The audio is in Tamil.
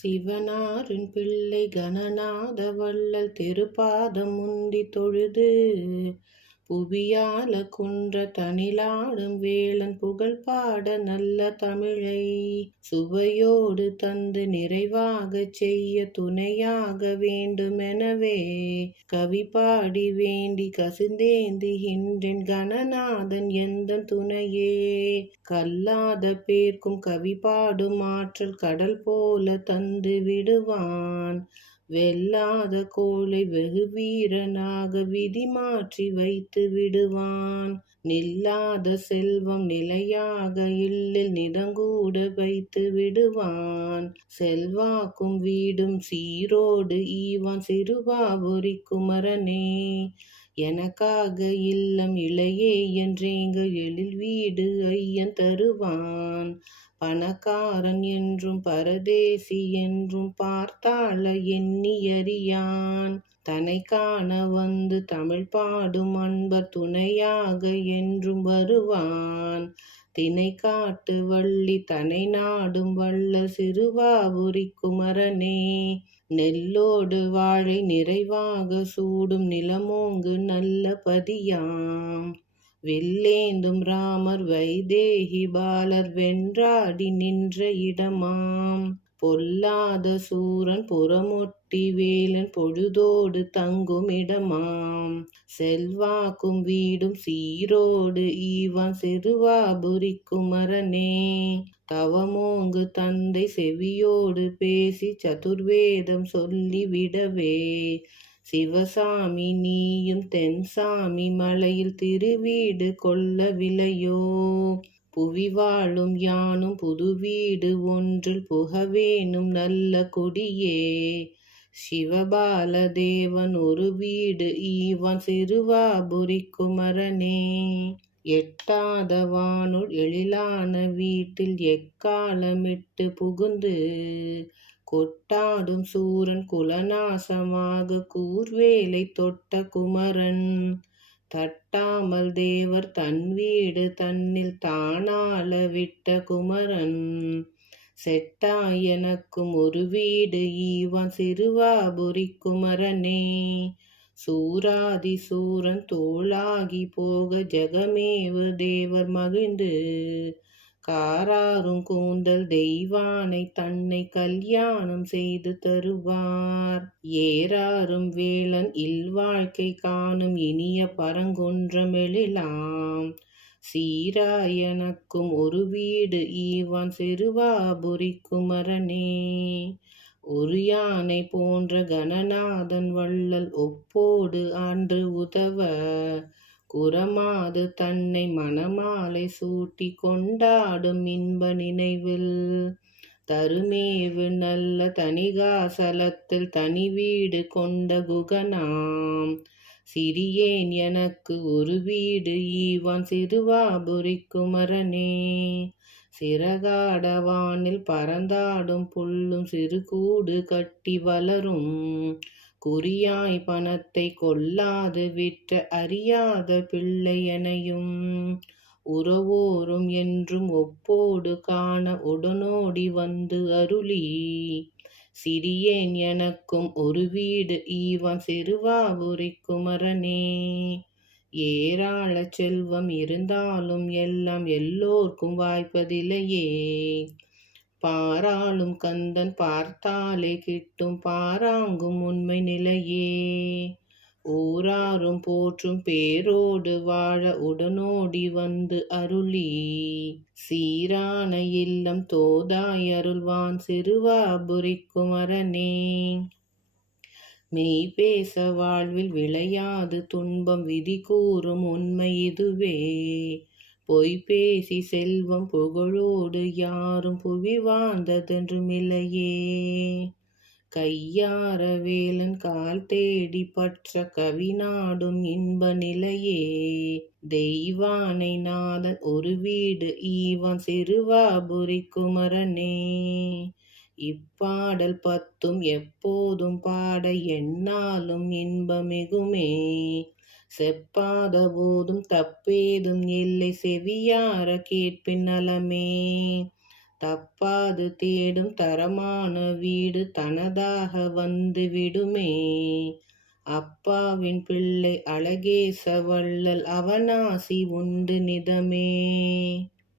சிவனாரின் பிள்ளை கணநாத வள்ளல் திருப்பாதம் முந்தி தொழுது புவியால குன்ற தனிலாடும் வேளன் புகழ் பாட நல்ல தமிழை சுவையோடு தந்து நிறைவாகச் செய்ய துணையாக வேண்டுமெனவே கவி பாடி வேண்டி கசிந்தேந்துகின்றேன் கணநாதன் எந்தன் துணையே. கல்லாத பேர்க்கும் கவி பாடும் ஆற்றல் கடல் போல தந்து விடுவான், வெல்லாத கோளை வெகு வீரனாக விதி மாற்றி வைத்து விடுவான், நில்லாத செல்வம் நிலையாக இல்லில் நிதங்கூட வைத்து விடுவான், செல்வாக்கும் வீடும் சீரோடு ஈவான் சிறுவாபுரி குமரனே. எனக்காக இல்லம் இளையே என்றேங்க எழில் வீடு ஐயன் தருவான், பணக்காரன் என்றும் பரதேசி என்றும் பார்த்தாள எண்ணியறியான், தன்னை காண வந்து தமிழ் பாடும் அன்பர் துணையாக என்றும் வருவான், தினை காட்டு வள்ளி தனை நாடும் வள்ளல் சிறுவாபுரி குமரனே. நெல்லோடு வாழை நிறைவாக சூடும் நிலமோங்கு நல்ல பதியாம், வில்லேந்தும் ராமர் வைதேகி பாலர் வென்றாடி நின்ற இடமாம், பொல்லாத சூரன் புறமொட்டி வேலன் பொழுதோடு தங்கும் இடமாம், செல்வாக்கும் வீடும் சீரோடு ஈவான் சிறுவாபுரி குமரனே. தவமோங்கு தந்தை செவியோடு பேசி சதுர்வேதம் சொல்லி விடவே, சிவசாமி நீயும் தென்சாமி மலையில் திருவீடு கொள்ளவில்லையோ, புவி வாழும் யானும் புதுவீடு ஒன்றில் புகவேனும் நல்ல குடியே, சிவபால தேவன் ஒரு வீடு ஈவான் சிறுவாபுரி குமரனே. எட்டாத வானுள் எழிலான வீட்டில் எக்காலமிட்டு புகுந்து கொட்டாடும் சூரன் குலநாசமாக கூர்வேலை தொட்ட குமரன், தட்டாமல் தேவர் தன் வீடு தன்னில் தானாள விட்ட குமரன், செட்டாய் எனக்கும் ஒரு வீடு ஈவான் சிறுவாபுரி குமரனே. சூராதி சூரன் தோளாகி போக ஜெகமேவு தேவர் மகிழ்ந்து, காராரும் கூந்தல் தெய்வானை தன்னை கல்யாணம் செய்து தருவார், ஏறாரும் வேளன் இல்வாழ்க்கை காணும் இனிய பரங்குன்றம் எழிலாம், சீராய் எனக்கும் ஒரு வீடு ஈவான் சிறுவாபுரி குமரனே. ஒரு யானை போன்ற கணநாதன் வள்ளல் ஒப்போடு ஆண்டு உதவ, குறமாது தன்னை மணமாலை சூட்டி கொண்டாடும் இன்ப நினைவில், தருமேவு நல்ல தணிகாசலத்தில் தனி வீடு கொண்ட குகனாம், சிறியேன் எனக்கு ஒரு வீடு ஈவான் சிறுவாபுரி குமரனே. சிறகாட வானில் பறந்தாடும் புல்லும் சிறுகூடு கட்டி வளரும், குறியாய் பணத்தை கொல்லாது விற்ற அறியாத பிள்ளை எனையும், உறவோரும் என்றும் ஒப்போடு காண உடனோடி வந்து அருளி, சிறியேன் எனக்கும் ஒரு வீடு ஈவான் சிறுவாபுரி குமரனே. ஏராள செல்வம் இருந்தாலும் எல்லாம் எல்லோர்க்கும் வாய்ப்பதில்லையே, பாராளும் கந்தன் பார்த்தாலே கிட்டும் பாராங்கும் உண்மை நிலையே, ஊராரும் போற்றும் பேரோடு வாழ உடனோடி வந்து அருளி, சீரான இல்லம் தோதாய் அருள்வான் சிறுவாபுரி குமரனே. மெய் பேச வாழ்வில் விளையாது துன்பம் விதி கூறும் உண்மை இதுவே, பொய் பேசி செல்வம் புகழோடு யாரும் புவி வாழ்ந்ததென்றுமில்லையே, கையார வேலன் கால் தேடி பற்ற கவி நாடும் இன்ப நிலையே, தெய்வானை நாதன் ஒரு வீடு ஈவான் சிறுவாபுரி குமரனே. இப்பாடல் பத்தும் எப்போதும் பாட எந்நாளும் இன்பமிகுமே, செப்பாத போதும் தப்பேதும் இல்லை செவியார கேட்பின் நலமே, தப்பாது தேடும் தரமான வீடு தனதாக வந்து விடுமே. அப்பாவின் பிள்ளை அழகேச வள்ளல் அவனாசி உண்டு நிதமே.